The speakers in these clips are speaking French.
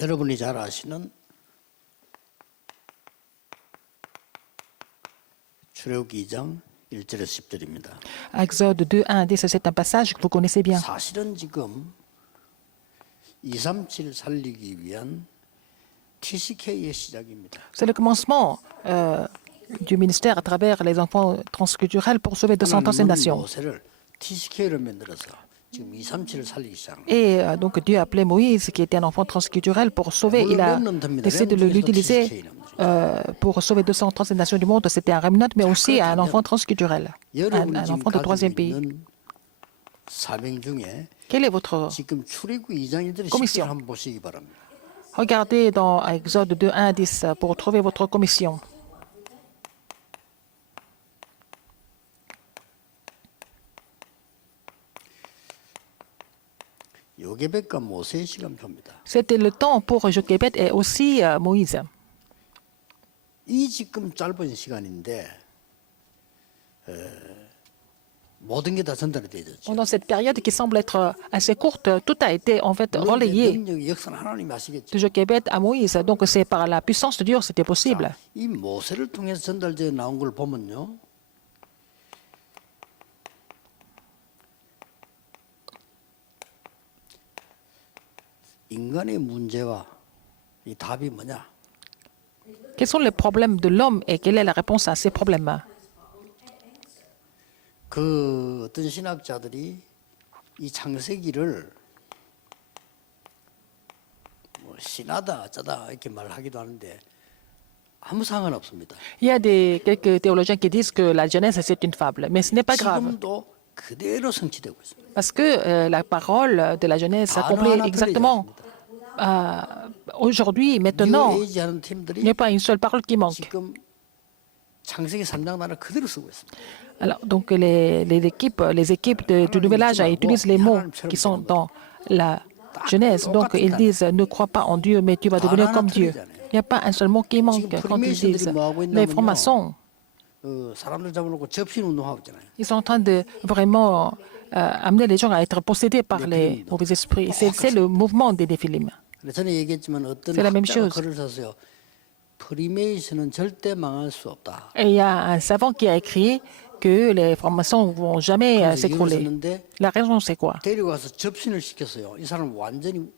여러분이 잘 아시는 출애굽기 2장 1절에서 10절입니다. Exode 2, 1, 10, c'est un passage que vous connaissez bien. 사실은 지금 237 살리기 위한 TCK의 시작입니다. C'est le commencement du ministère à travers les enfants transculturels pour sauver 237 nations. 모세를 TCK로 만들어서 지금 237을 살리기 시작합니다. Et donc Dieu a appelé Moïse, qui était un enfant transculturel, pour sauver. Il a essayé de l'utiliser pour sauver 237 nations du monde. C'était un remnant, mais aussi un enfant transculturel, un enfant de troisième pays. 사명 중에 Quelle est votre 지금 출애굽 2장 1절에 commission? 10절 한번 보시기 바랍니다. Regardez dans Exode 2, 1, 10 pour trouver votre commission. 요게벳과 모세의 시간표입니다. C'était le temps pour Jochebed et aussi Moïse. 이 지금 짧은 시간인데 모든 게 다 전달이 되죠. Pendant cette période qui semble être assez courte, tout a été en fait relayé 능력의 역사는 하나님 아시겠죠. de Jochebed à Moïse. Donc c'est par la puissance de Dieu que c'était possible. 이 모세를 통해서 전달되어 나온 걸 보면요. 인간의 문제와 이 답이 뭐냐? Quels sont les problèmes de l'homme et quelle est la réponse à ces problèmes? 그 어떤 신학자들이 이 창세기를 뭐 신하다 어쩌다 이렇게 말하기도 하는데 아무 상관없습니다. Il y a quelques théologiens qui disent que la Genèse c'est une fable, mais ce n'est pas grave. 지금도 그대로 성취되고 있습니다. Parce que la parole de la Genèse s'accomplit exactement aujourd'hui, maintenant. 뉴에이지하는 Il n'y 팀들이 a pas une seule parole qui manque. 지금 창세기 3장 단어 그대로 쓰고 있습니다. Alors, donc les équipes du Nouvel Âge utilisent les mots qui sont dans la Genèse. Donc ils disent ne crois pas en Dieu, mais tu vas devenir comme Dieu. Il n'y a pas un seul mot qui manque quand ils disent. Les francs-maçons, 사람들 잡아놓고 접신 운동하고 있잖아요. ils sont en train de vraiment amener les gens à être possédés par les mauvais esprits. C'est le mouvement des Néphilim. 전에 얘기했지만 어떤 C'est la même 학자가 chose. 글을 썼어요. 프리메이슨은 절대 망할 수 없다. Et il y a un savant qui a écrit que les francs-maçons ne vont jamais 그래서 이유를 s'écrouler. 썼는데 La raison, c'est quoi? 데려가서 접신을 시켰어요. 이 사람 완전히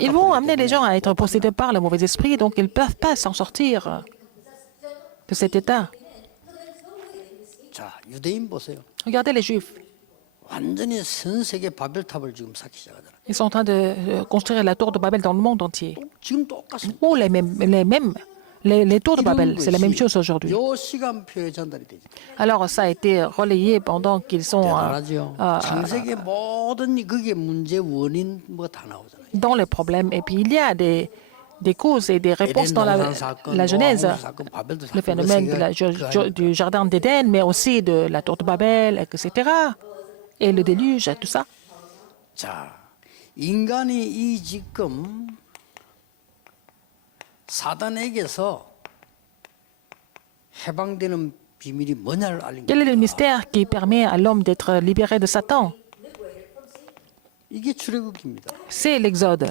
Ils vont amener les gens à être possédés par le mauvais esprit, donc ils ne peuvent pas s'en sortir de cet état. 자, 유대인 보세요. Regardez les Juifs. 완전히 전 세계 바벨탑을 지금 쌓기 시작하잖아요. Ils sont en train de construire la tour de Babel dans le monde entier. 지금 똑같습니다. Oh, les tours de Babel, c'est la même chose aujourd'hui. 요 시간표에 전달이 되죠. Alors, ça a été relayé pendant qu'ils sont 대단하죠. 창세기 모든 그게 문제 원인 뭐 다 나오잖아요. dans les problèmes. Et puis, il y a des causes et des réponses dans la Genèse. Le phénomène du jardin d'Éden, mais aussi de la tour de Babel, etc. Et le déluge, tout ça. 자, 인간이 이 지금 사단에게서 해방되는 비밀이 뭐냐를 알린 Quel est 거예요. le mystère qui permet à l'homme d'être libéré de Satan? 이게 출애굽기입니다. C'est l'Exode.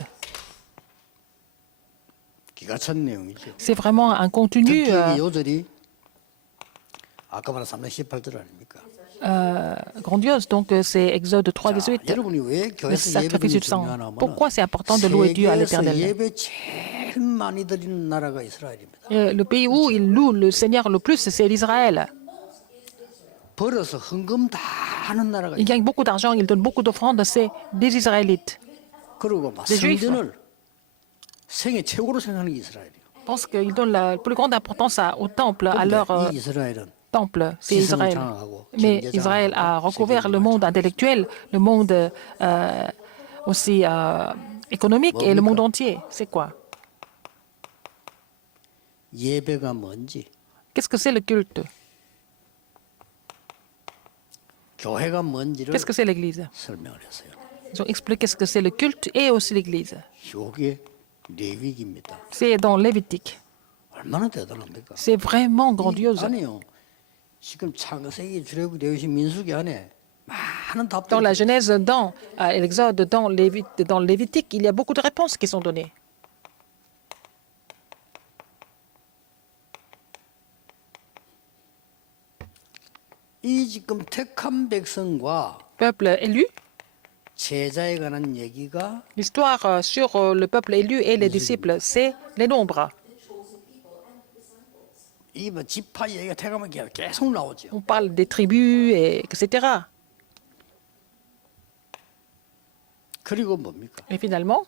기가 찬 내용이죠. C'est vraiment un contenu 특히 이 요절이 아까 말한 3장 18절 아닙니까? grandiose. Donc, c'est Exode 3, 자, 18. 여러분이 왜 Le 교회에서 예배 sacrifice 드리는 du sang. 중요하냐면 Pourquoi c'est important de louer Dieu à 세계에서 l'éternel? 예배 제일 많이 드리는 나라가 이스라엘입니다. Le pays où il loue le Seigneur le plus, c'est l'Israël. 벌어서 헌금 다 하는 나라가 Il gagne beaucoup d'argent, il donne beaucoup d'offrandes, c'est des Israélites. 그리고 막 des Juifs. 성전을 생애 최고로 생각하는 게 이스라엘이에요. Je pense qu'ils donnent la plus grande importance au temple, à leur 이 이스라엘은 temple. C'est Israël. Mais Israël a recouvert le monde intellectuel, le monde aussi économique et le monde entier. C'est quoi? 예배가 뭔지, Qu'est-ce que c'est le culte? 교회가 뭔지를 Qu'est-ce que c'est l'Église? 설명을 했어요. Ils ont expliqué ce que c'est le culte et aussi l'Église. 이게 레위기입니다. C'est dans Lévitique. 얼마나 대단합니까? C'est vraiment grandiose. 아니요. 지금 창세기, 출애굽기, 레위기, 민수기 안에 많은 답들이 Dans la Genèse, dans l'Exode, dans le Lévitique, il y a beaucoup de réponses qui sont données. 이 지금 택한 백성과 Peuple élu, 제자에 관한 얘기가 l'histoire sur le peuple élu et les disciples, c'est les nombres. 이 뭐 지파 얘기가 택하면 계속 나오죠. On parle des tribus, etc. 그리고 뭡니까? Et finalement,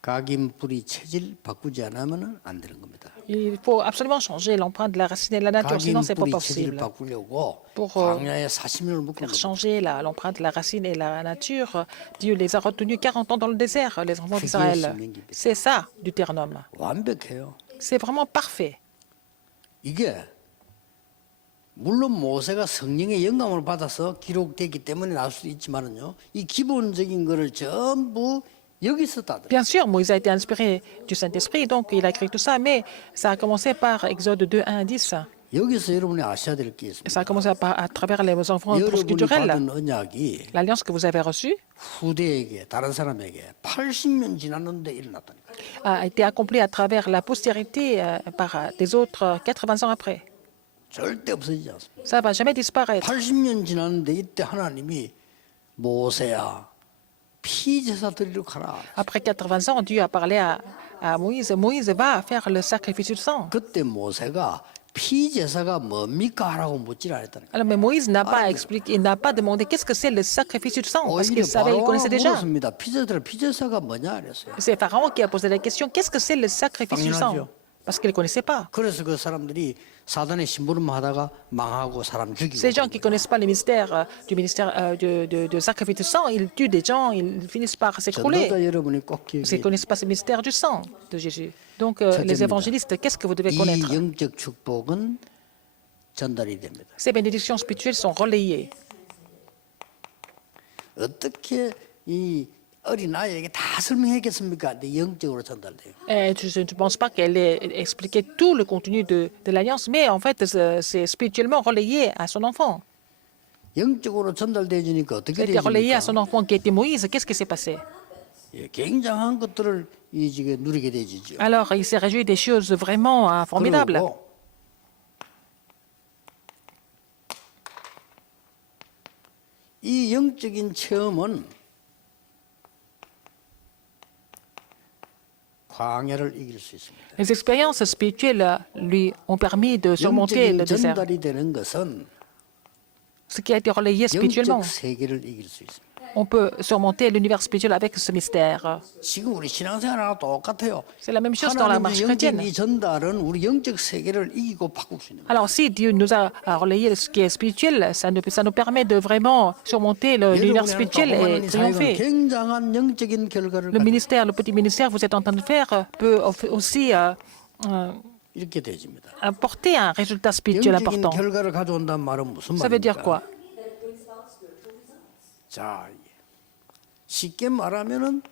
각인 뿌리 체질 바꾸지 않으면 안 되는 겁니다. il faut absolument changer l'empreinte de la racine et de la nature, sinon 각인 c'est pas 뿌리 체질 possible. 바꾸려고 Pour, 광야에 40년을 묵은 Pour 겁니다. changer l'empreinte de la racine et la nature, Dieu les a retenus 40 ans dans le désert, les enfants d'Israël. C'est ça, Deutéronome. 완벽해요. C'est vraiment parfait. 이게 물론 모세가 성령의 영감을 받아서 기록됐기 때문에 나올 수도 있지만은요. 이 기본적인 거를 전부 여기서 따들. Bien sûr, Moïse a été inspiré du Saint-Esprit, donc il a écrit tout ça, mais ça a commencé par Exode 2, 1 à 10. 여기서 여러분이 아셔야 될 게 Ça a 있습니다. commencé à travers les enfants 여러분이 culturels. 받은 언약이 L'alliance que vous avez reçue 후대에게 다른 사람에게 80년 지났는데 일어났다니까. a été accomplie à travers la postérité par des autres 80 ans après. 절대 없어지지 않습니다. Ça ne va jamais disparaître. 80년 지났는데 이때 하나님이 모세야 피제사 드리러 가라. Après 80 ans, Dieu a parlé à Moïse. Moïse va faire le sacrifice du sang. 그때 모세가 피제사가 뭡니까 하라고 묻질 않았다니까. Alors, mais Moïse n'a pas expliqué, il n'a pas demandé qu'est-ce que c'est le sacrifice du sang, parce qu'il 오히려 savait, il connaissait déjà. 물었습니다. 피제사가 뭐냐 그랬어요. C'est Pharaon qui a posé la question, qu'est-ce que c'est le sacrifice du sang? 당연하죠. Parce qu'il ne connaissait pas. 그래서 그 사람들이 사단의 심부름하다가 망하고 사람 죽이고. Ces gens qui ne connaissent pas le mystère du ministère de sacrifice du sang, ils tuent des gens, ils finissent par s'écrouler. 전도자 여러분이 꼭 Ils ne 기억해. connaissent pas ce mystère du sang de Jésus. Donc, 첫째입니다. les évangélistes, qu'est-ce que vous devez connaître? 이 영적 축복은 전달이 됩니다. Ces bénédictions spirituelles sont relayées. 어떻게 이 어린아이에게 다 설명했겠습니까? 근데 영적으로 전달돼요. Et je ne pense pas qu'elle ait expliqué tout le contenu de l'alliance, mais en fait, c'est spirituellement relayé à son enfant. 영적으로 전달돼지니까 어떻게 Ça a été relayé à 되십니까? son enfant qui était Moïse. Qu'est-ce qui s'est passé? 예, 굉장한 것들을 이 지금 누리게 되지죠. Alors, il s'est réjoui des choses vraiment formidables. 그리고 이 영적인 체험은 광야를 이길 수 있습니다. Les expériences spirituelles lui ont permis de surmonter le 영적인 désert. 전달이 되는 것은 Ce qui a été relayé spirituellement, 영적 세계를 이길 수 있습니다. on peut surmonter l'univers spirituel avec ce mystère. 지금 우리 신앙생활하고 똑같아요. C'est la même chose dans la marche 하나님의 영적인 chrétienne. 이 전달은 우리 영적 세계를 이기고 바꿀 수 있는 거예요. Alors, si Dieu nous a relayé ce qui est spirituel, ça nous permet de vraiment surmonter l'univers spirituel et 여러분의 사역은 triompher. 굉장한 영적인 결과를 Le ministère, le petit ministère que vous êtes en train de faire peut aussi 이렇게 되집니다. apporter un résultat spirituel 영적인 important. 결과를 가져온다는 말은 무슨 Ça veut dire quoi? 말입니까? 자, 쉽게 말하면은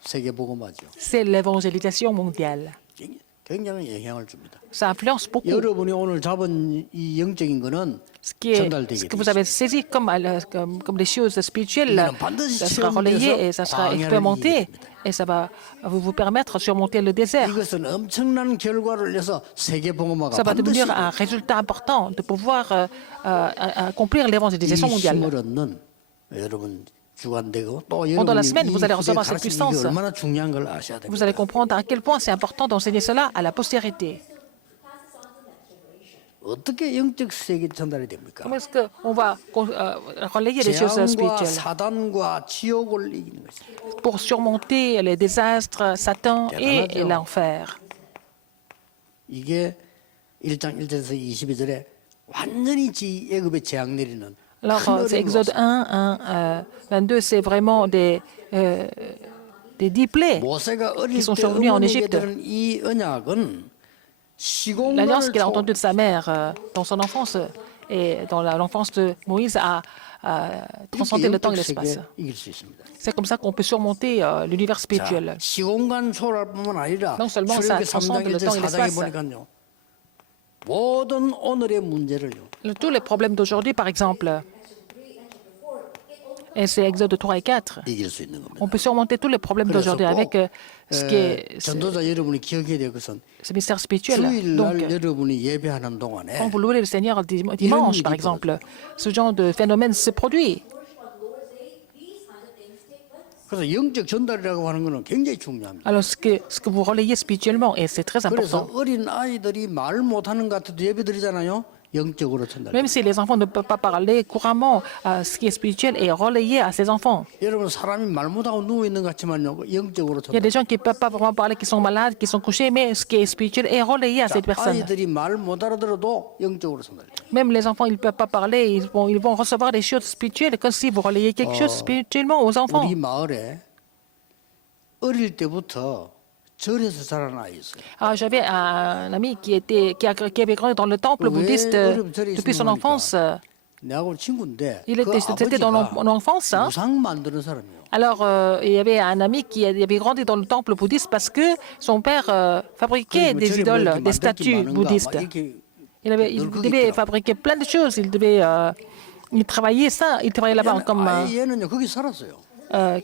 세계 복음화죠. C'est l'évangélisation mondiale. 굉장히 영향을 줍니다. Ça influence beaucoup. 여러분이 오늘 잡은 이 영적인 거는 Ce que 전달되게 vous avez saisi comme des choses spirituelles, ça sera relayé et ça sera expérimenté et ça va vous permettre de surmonter le désert. 이것은 엄청난 결과를 내서 세계 복음화가 Ça va 반드시 devenir un résultat important de pouvoir accomplir 이 l'évangélisation mondiale. 힘을 얻는 여러분 주관되고 또 Pendant la 여러분이 semaine, vous allez 이 recevoir 후대에 cette 가르치는 게 puissance. 얼마나 중요한 걸 아셔야 Vous allez 됩니다. comprendre à quel point c'est important d'enseigner cela à la postérité. 어떻게 영적 세계 전달이 됩니까? Comment est-ce qu'on va relayer les choses 재앙과 spirituelles 사단과 지옥을 이기는 것이죠. pour surmonter les désastres, Satan et 대단하죠. l'enfer? 이게 1장 1절에서 22절에 완전히 애굽에 재앙 내리는 Alors, 큰 c'est 어려움을 Exode 1, 22, c'est vraiment des 10 plaies. 모세가 어릴 qui sont 때 survenus en 어머니에게 Égypte. 들은 이 언약은 시공간을 L'alliance qu'il a entendue de sa mère dans son enfance et dans l'enfance de Moïse a transcender le temps et 이렇게 영적 l'espace. 세계 이길 수 있습니다. C'est comme ça qu'on peut surmonter l'univers spirituel. 자, 시공간 초월뿐만 아니라 Non seulement ça 출애굽기 transcende 3장 le 1절 temps et 4장에 l'espace. 보니까요. 모든 오늘의 문제를요. Tous les problèmes d'aujourd'hui, par exemple, et c'est Exode 3 et 4, 이길 수 있는 겁니다. on peut surmonter tous les problèmes 그래서 d'aujourd'hui avec 꼭 ce qui est 전도자 여러분이 기억해야 될 것은 ce mystère spirituel. 주일날 Donc, 여러분이 예배하는 동안에 quand vous louez le Seigneur dimanche, par exemple, ce genre de phénomène se produit. 그래서 영적 전달이라고 하는 것은 굉장히 중요합니다. Alors, ce que vous relayez spirituellement, et c'est très 그래서 important. 어린 아이들이 말 못하는 것 같아도 예배드리잖아요. 영적으로 전달. Même si les enfants ne peuvent pas parler couramment, ce qui est spirituel est relayé à ces enfants. 여러분 사람이 말 못하고 누워 있는 것 같지만요. 영적으로 Il y a 전달. des gens qui ne peuvent pas vraiment parler, qui sont malades, qui sont couchés, mais ce qui est spirituel est relayé à cette personne. 아이들이 말 못 알아들어도 영적으로 전달. Même les enfants, ils ne peuvent pas parler, ils vont recevoir des choses spirituelles, comme si vous relayez quelque chose spirituellement aux enfants. 우리 마을에 어릴 때부터 절에서 자란 아이 있어요. Ah, j'avais un ami qui avait grandi dans le temple bouddhiste depuis son enfance. 내하고 친구인데 Il 그 c'était dans 아버지가 mon enfance. Hein. 우상 만드는 사람이에요. Alors, il y avait un ami qui avait grandi dans le temple bouddhiste parce que son père fabriquait 그리고 des 절에 뭐 idoles, 이렇게 des 만들 게 statues 많은가, bouddhistes. 막 이렇게 Il 늘 devait 있더라고요. fabriquer plein de choses. Il travaillait ça. Il travaillait là-bas comme 얘는요 거기 살았어요.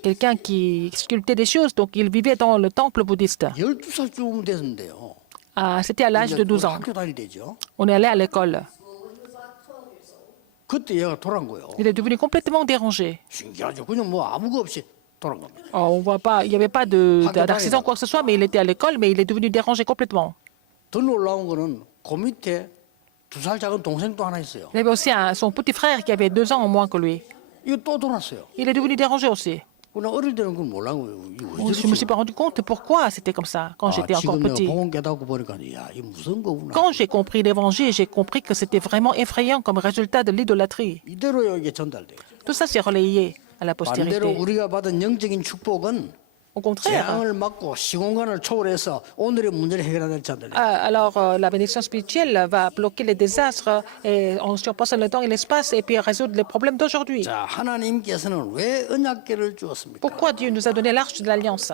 quelqu'un qui sculptait des choses. Donc, il vivait dans le temple bouddhiste. 12살쯤 됐는데요. C'était à l'âge de 12 ans. 학교 다닐 때죠. On est allé à l'école. 그때 얘가 돌아간 거예요. Il est devenu complètement dérangé. 신기하죠. 그냥 뭐 아무거 없이 돌아간 겁니다. On voit pas, il n'y avait pas d'accident quoi que ce soit, mais il était à l'école, mais il est devenu dérangé complètement. 더 놀라운 거는 그 밑에 2살 작은 동생도 하나 있어요. Il avait aussi son petit frère qui avait 2 ans en moins que lui. 이거 또 돌았어요. Il est devenu dérangé aussi. 그나 어릴 때는 그걸 몰란 거예요. 이거 왜 Je me 저러지? suis pas rendu compte pourquoi c'était comme ça quand j'étais encore 지금 내가 petit. 복음 깨닫고 보니까 야, 이거 무서운 거구나. Quand j'ai compris l'évangile, j'ai compris que c'était vraiment effrayant comme résultat de l'idolâtrie. 이대로 이게 전달돼요. Tout ça s'est relayé à la 반대로 postérité. 우리가 받은 영적인 축복은 Au contraire, 재앙을 막고 시공간을 초월해서 오늘의 문제를 해결해야 될 자들. alors la bénédiction spirituelle va bloquer les désastres et en surpassant le temps et l'espace et puis résoudre les problèmes d'aujourd'hui. 자, 하나님께서는 왜 언약궤를 주었습니까? Pourquoi Dieu nous a donné l'arche de l'Alliance?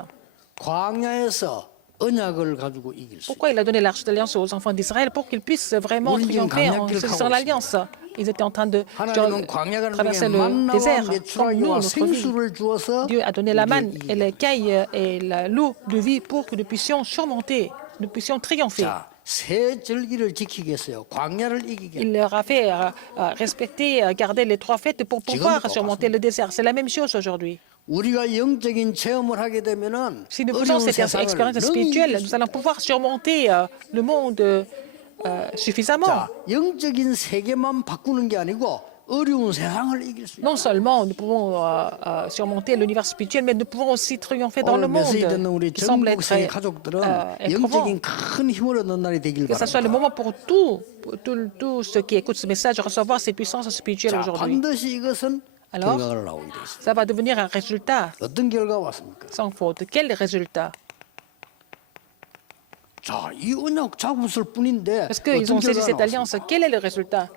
광야에서 언약을 가지고 이길 수. Pourquoi il a donné l'arche de l'Alliance aux enfants d'Israël pour qu'ils puissent vraiment Oui, triompher en 강약길 saisissant 가고 l'Alliance? Ils étaient en train de 하나님은 광야가 traverser 중에 le 만나와 désert. Comme nous, 메추라기와 notre vie. 생수를 주어서 Dieu a donné la manne 우리를 et l'écaille et l'eau de vie pour que nous puissions surmonter, nous puissions triompher. 자, 새 절기를 지키게 했어요. 광야를 이기게. Il leur a fait respecter, garder les 3 fêtes pour pouvoir 지금도 surmonter le désert. C'est la même chose aujourd'hui. 우리가 영적인 체험을 하게 되면은 Si nous faisons 어려운 cette 세상을 expérience 능히 spirituelle, 이길 수 nous allons pouvoir surmonter le monde suffisamment. 자, 영적인 세계만 바꾸는 게 아니고 어려운 세상을 이길 수 있다. Non seulement nous pouvons surmonter l'univers spirituel, mais nous pouvons aussi triompher dans le 오늘 메시지 monde 듣는 우리 qui semble 전국 être 세계 가족들은 éprouvant. 영적인 큰 힘을 얻는 날이 되길 Que ce soit le 바랍니다. moment pour tous ceux qui écoutent ce message de recevoir cette puissance spirituelle 자, aujourd'hui. 반드시 이것은 Alors? 결과를 나오게 돼 있습니다. Ça va devenir un résultat 어떤 결과가 왔습니까? sans faute. Quel résultat? 자, 이 언약 잡았을 뿐인데 Parce qu'ils 어떤 ont saisi 결과가 cette alliance. 나왔습니까? Quel est le résultat?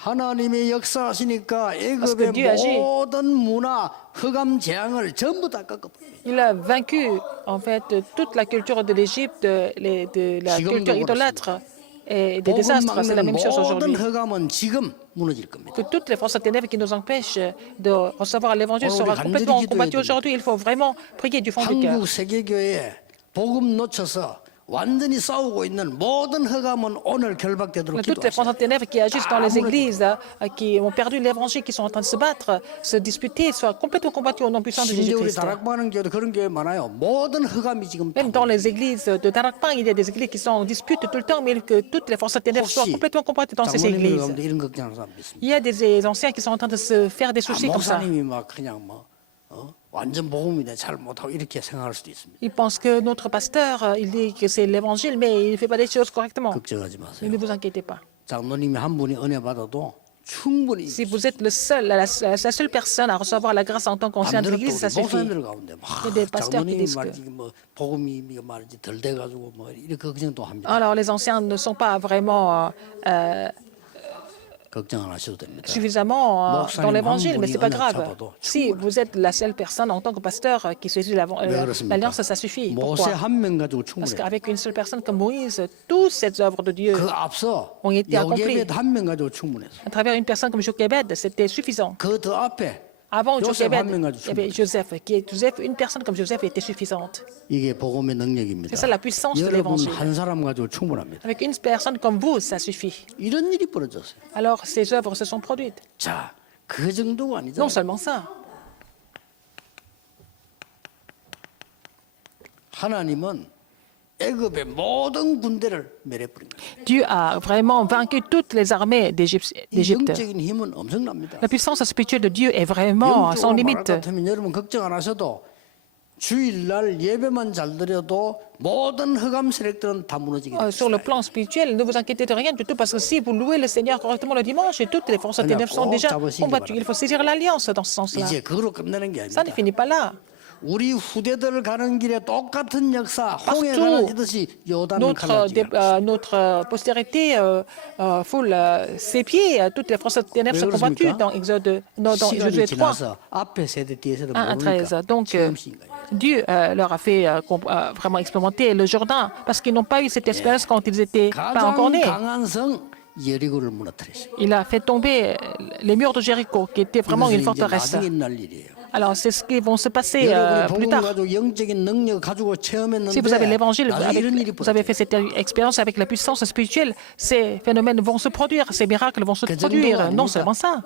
하나님의 역사하시니까 Parce que Dieu 애굽의 agit. 모든 문화, 흑암 재앙을 전부 다 꺾어버립니다. Il a vaincu en fait toute la culture de l'Égypte, de la 지금도 culture idolâtre et des 복음 désastres. C'est la 막는 même chose 모든 aujourd'hui. 흑암은 지금 무너질 겁니다. Que toutes les forces ténèbres qui nous empêchent de recevoir l'évangile Oh, seront 우리 complètement 간절히 combattues 기도해야 aujourd'hui. Il faut vraiment prier du fond du cœur. 한국 세계교회에 복음 놓쳐서 완전히 싸우고 있는 모든 흑암은 오늘 결박되도록 Toutes les 기도하세요. forces ténèbres qui agissent dans les églises, qui ont perdu l'évangile, qui sont en train de se battre, se disputer, soient complètement combattues au nom puissant de 심지어 우리 Jésus-Christ. 다락방하는 교회도 그런 교회 많아요. 모든 흑암이 지금 Même dans les églises de Darakpang, il y a des églises qui sont en dispute tout le temps, mais que toutes les forces ténèbres soient 혹시 complètement combattues dans ces 장로님들 églises. 가운데 이런 걱정하는 사람 있습니다. Il y a des anciens qui sont en train de se faire des soucis comme ça. 목사님이 막 그냥 뭐 완전 복음이네 잘 못하고 이렇게 생각할 수도 있습니다. Ils pensent que notre pasteur, il dit que c'est l'évangile, mais il ne fait pas des choses correctement. 걱정하지 Mais 마세요. ne vous inquiétez pas. 장로님이 한 분이 은혜 받아도 충분히 Si vous êtes le seul, la seule personne à recevoir la grâce en tant qu'ancien de 반대로 또 l'Église, ça 우리 suffit. 목사님들 가운데 막 Il y a des pasteurs qui 장로님이 disent que- 말이지 뭐 복음이 말이지 덜 돼가지고 뭐 이렇게 걱정도 합니다. Alors les anciens ne sont pas vraiment 걱정 안 하셔도 됩니다. suffisamment dans l'évangile, mais ce n'est pas grave. 잡아도 Si vous êtes la seule personne en tant que pasteur qui saisit 왜 그렇습니까? l'alliance, ça suffit. 모세 Pourquoi? 한 명 가지고 Parce 충분해요. qu'avec une seule personne comme Moïse, toutes ces œuvres de Dieu, 그 앞서 ont été accomplis. 요게벳 한 명 가지고 충분했어. à travers une personne comme Jochebed, c'était suffisant. 그 더 앞에 Avant 요셉 Jochebed, 한 명 가지고 il y avait 충분해. Joseph. Une personne comme Joseph était suffisante. 이게 복음의 능력입니다. C'est ça la puissance de 여러분 l'évangile. 한 사람 가지고 충분합니다. Avec une personne comme vous, ça suffit. 이런 일이 벌어졌어요. Alors, ces œuvres se sont produites. 자, 그 정도가 아니죠. Non seulement ça. 하나님은 애굽의 모든 군대를 멸해버린 거예요. Dieu a vraiment vaincu toutes les armées 이 d'Égypte. 영적인 힘은 엄청납니다. La puissance spirituelle de Dieu est vraiment sans 영적으로 말할 limite. 것 같으면 여러분 걱정 안 하셔도 주일날 예배만 잘 드려도 모든 흑암 세력들은 다 무너지게 돼요. Sur le plan spirituel, ne vous inquiétez de rien du tout, parce que si vous louez le Seigneur correctement le dimanche, et toutes les forces ténèbres sont déjà combattues. Il faut saisir l'alliance dans ce sens-là. 이제 그걸로 끝내는 게 Ça ne 아닙니다. finit pas là. 우리 후대들 가는 길에 똑같은 역사, 홍해 갈라지듯이 요단을 Notre, 갈라지게 notre postérité foule ses pieds. Toutes les forces ténèbres sont combattues dans Exode, dans 시간이 Josué 3, 지나서 앞에 세대 뒤에서는 1 à 13. 모르니까 Donc, 체험신 거예요. Dieu leur a fait vraiment expérimenter le Jourdain, parce qu'ils n'ont pas eu cette expérience quand ils n'étaient pas encore 가장 nés. 강한 성 여리고를 무너뜨렸어요. Il a fait tomber les murs de Jéricho, qui étaient vraiment une 이것은 이제 forteresse. 나중에 날 일이에요. Alors, c'est ce qui va se passer 여러분이 plus 복음 tard. 가지고 영적인 능력 가지고 체험했는데 Si vous avez l'évangile, 나중에 이런 일이 vous avez fait cette expérience avec la puissance spirituelle, ces phénomènes vont se produire, ces miracles vont se 그 produire. 정도가 Non 아닙니까? seulement ça.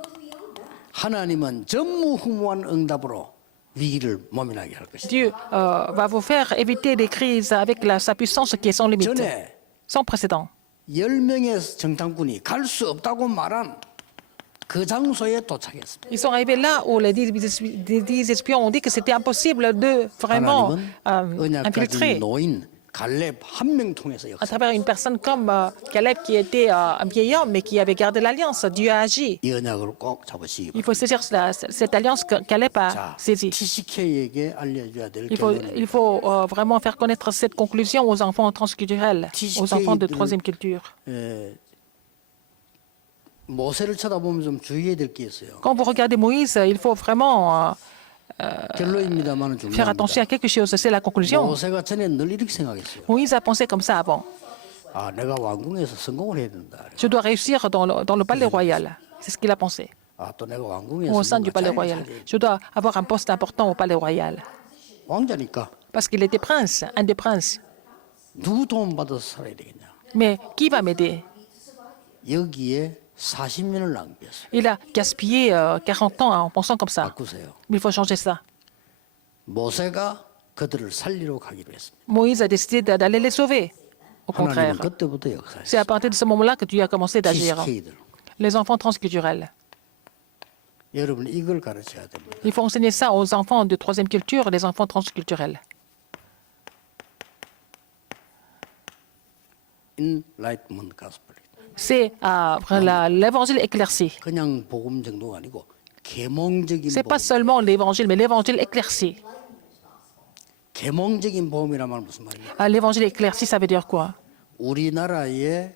하나님은 전무후무한 응답으로 위기를 모면하게 할 것이다. Dieu va vous faire éviter des crises avec sa puissance qui est sans limite, 전에 sans précédent. 10명의 정탐꾼이 갈 수 없다고 말한 그 장소에 도착했습니다. Ils sont arrivés là où les 10 espions ont dit que c'était impossible de vraiment 하나님은 언약 infiltrer 가진 노인 갈렙 한 명 통해서 à 역사. travers une personne comme Caleb qui était un vieil homme mais qui avait gardé l'alliance. Dieu a agi. 이 언약을 꼭 잡으시기 Il 바랍니다. faut saisir cette alliance que Caleb a 자, saisie. TCK에게 알려줘야 될 Il 결론은 faut vraiment faire connaître cette conclusion aux enfants transculturels, aux enfants de troisième culture. 모세를 쳐다보면서 좀 주의해야 될 게 있어요. Quand vous regardez Moïse, il faut vraiment 결론입니다만은 faire attention à 중요합니다. quelque chose. C'est la conclusion. 모세가 전에 늘 이렇게 생각했어요. Moïse a pensé comme ça avant. 아, 내가 왕궁에서 성공을 해야 된다. Je dois réussir dans le palais royal. C'est ce qu'il a pensé. 아, 또 내가 왕궁에서 Au sein du palais 뭔가 royal. 자리를 Je dois avoir un poste important au palais royal. 왕자니까 Parce qu'il était prince, un des princes. 누구 도움 받아서 살아야 되겠냐? Mais qui va m'aider? 여기에 40년을 낭비했어요. Il a gaspillé 40 ans en pensant comme ça. 바꾸세요. Mais il faut changer ça. 모세가 그들을 살리러 가기로 했습니다. Moïse a décidé d'aller les sauver. Au 하나님은 contraire. 그때부터 C'est à 역사했어요. partir de ce moment-là que Dieu a commencé d'agir. TCK들. Les enfants transculturels. 여러분 이걸 가르쳐야 됩니다. Il faut enseigner ça aux enfants de troisième culture, les enfants transculturels. Enlightenment Gospel. C'est l'évangile éclairci. 그냥 복음 정도가 아니고 계몽적인 C'est pas 복음. seulement l'évangile, mais l'évangile éclairci. 계몽적인 복음이란 말 무슨 말이에요? L'évangile éclairci, ça veut dire quoi? 우리나라에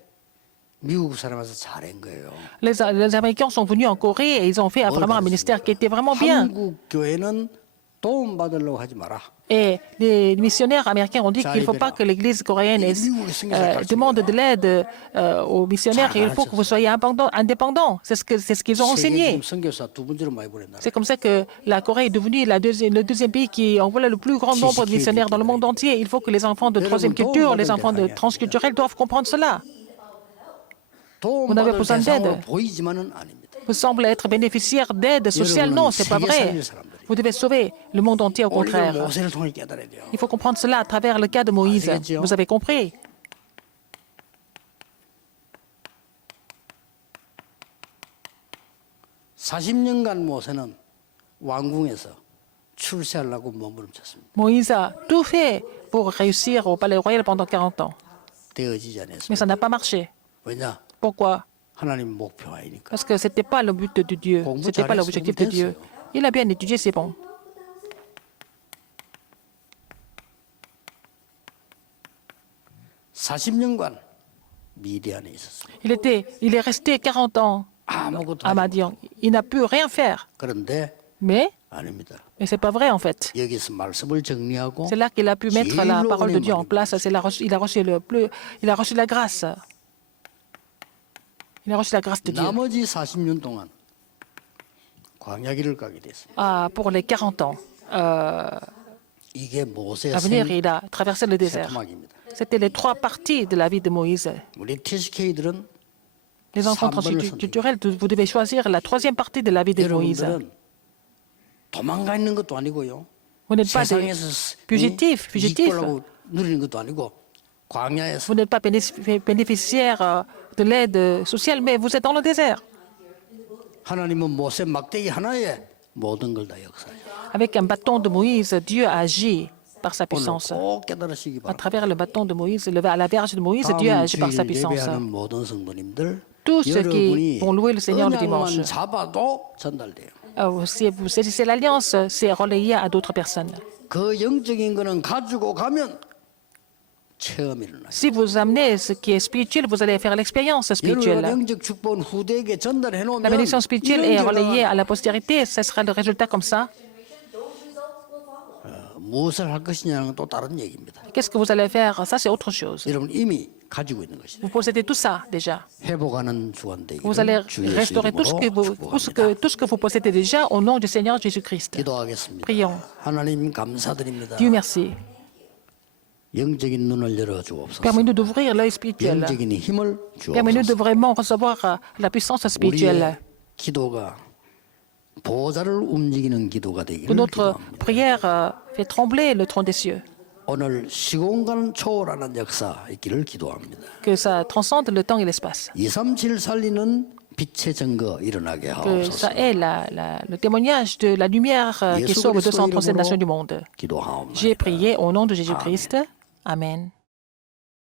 미국 사람에서 잘한 거예요. Les Américains sont venus en Corée et ils ont fait vraiment un ministère qui était vraiment bien. 한국 교회는 도움 받으려고 하지 마라. Et les missionnaires américains ont dit qu'il ne faut pas que l'Église coréenne demande de l'aide aux missionnaires. Il faut que vous soyez indépendants. C'est ce qu'ils ont enseigné. 세계 선교사 두 번째로 많이 보낸 나라. C'est comme ça que la Corée est devenue le deuxième pays qui envoie le plus grand nombre de missionnaires dans le monde entier. Il faut que les enfants de troisième culture, les enfants de transculturels doivent comprendre cela. 도움 n'avez 받을 besoin 대상으로 d'aide. 보이지만은 아닙니다. Vous semblez être bénéficiaire d'aide sociale. Non, c'est pas vrai. Vous devez sauver le monde entier au 우리가 contraire. 모세를 통해 깨달아야 돼요. Il faut comprendre cela à travers le cas de Moïse. 아시겠지요? Vous avez compris? (40년간) 모세는 왕궁에서 출세하려고 몸부림쳤습니다. Moïse a tout fait pour réussir au palais royal pendant 40 ans. 되어지지 Mais ça 않았습니다. n'a pas marché. 왜냐? Pourquoi? 하나님 목표가 아니니까. Parce que ce n'était pas le but de Dieu. 공부 Ce n'était pas 잘했으면 l'objectif de Dieu. 됐어요. Il a bien étudié, c'est bon. (40년간) 미디안에 있었습니다. Il est resté 40 ans 아무것도 à 하지 Madian. Il n'a pu rien faire. 그런데 Mais 아닙니다. ce n'est pas vrai en fait. 여기서 말씀을 정리하고 C'est là qu'il a pu mettre la 제일로 parole de Dieu en 은혜 place. Il a reçu il a reçu la grâce. Il a reçu la grâce de Dieu. 나머지 40년 동안 광야길을 가게 됐어요. Pour les 40 ans 이게 모세의 à venir, il a traversé le désert. 토막입니다. C'était les 3 parties de la vie de Moïse. 우리 TCK들은 Les enfants transculturels, vous devez choisir la 3e partie de la vie de Moïse. 여러분들은 도망가 있는 것도 아니고요. Vous n'êtes pas des 세상에서 fugitifs. 이익벌라고 누리는 것도 아니고 광야에서 Vous n'êtes pas bénéficiaire de l'aide sociale, mais vous êtes dans le désert. 하나님은 모세 막대기 하나에 모든 걸 다 역사해요. Avec un bâton de Moïse, Dieu a agi par sa 오늘 puissance. 꼭 깨달으시기 À 바랍니다. travers le bâton de Moïse, à la verge de Moïse, Dieu a 다음 agi par sa 주일 puissance. 예배하는 모든 성도님들 Tous ceux qui 여러분이 vont louer le Seigneur le dimanche. 언약만 잡아도 전달돼요. Si vous saisissez l'alliance, c'est relayé à d'autres personnes. 그 영적인 거는 가지고 가면 체험이 일어나요. Si vous amenez ce qui est spirituel, vous allez faire l'expérience 여러분 spirituelle. 영적 축복은 후대에게 전달해 놓으면 La bénédiction spirituelle est relayée à la postérité. Ce sera le résultat comme ça. 무엇을 할 것이냐는 또 다른 얘기입니다. Qu'est-ce que vous allez faire? Ça, c'est autre chose. 여러분 이미 가지고 있는 것이죠. Vous possédez tout ça déjà. 회복하는 주간 Vous allez 되기를 주 예수 restaurer tout 이름으로 ce que vous possédez déjà au nom du Seigneur Jésus-Christ. 기도하겠습니다. Prions. 하나님 감사드립니다. Dieu merci. 영적인 눈을 열어 주옵소서. Permets-nous d'ouvrir l'œil spirituel. 영적인 힘을 Permets-nous de 주옵소서. vraiment recevoir la puissance spirituelle. 우리의 기도가 보좌를 움직이는 기도가 Que 되기를 notre 기도합니다. prière fait trembler le trône des cieux. 오늘 시공간 초월하는 역사 있기를 기도합니다. Que ça transcende le temps et l'espace. 237 살리는 빛의 증거 일어나게 Que 하옵소서. ça est le témoignage de la lumière qui 예수 sauve 그리스도 237 nations du 이름으로 monde. 기도하옵나이다. J'ai prié au nom de Jésus-Christ. Amen.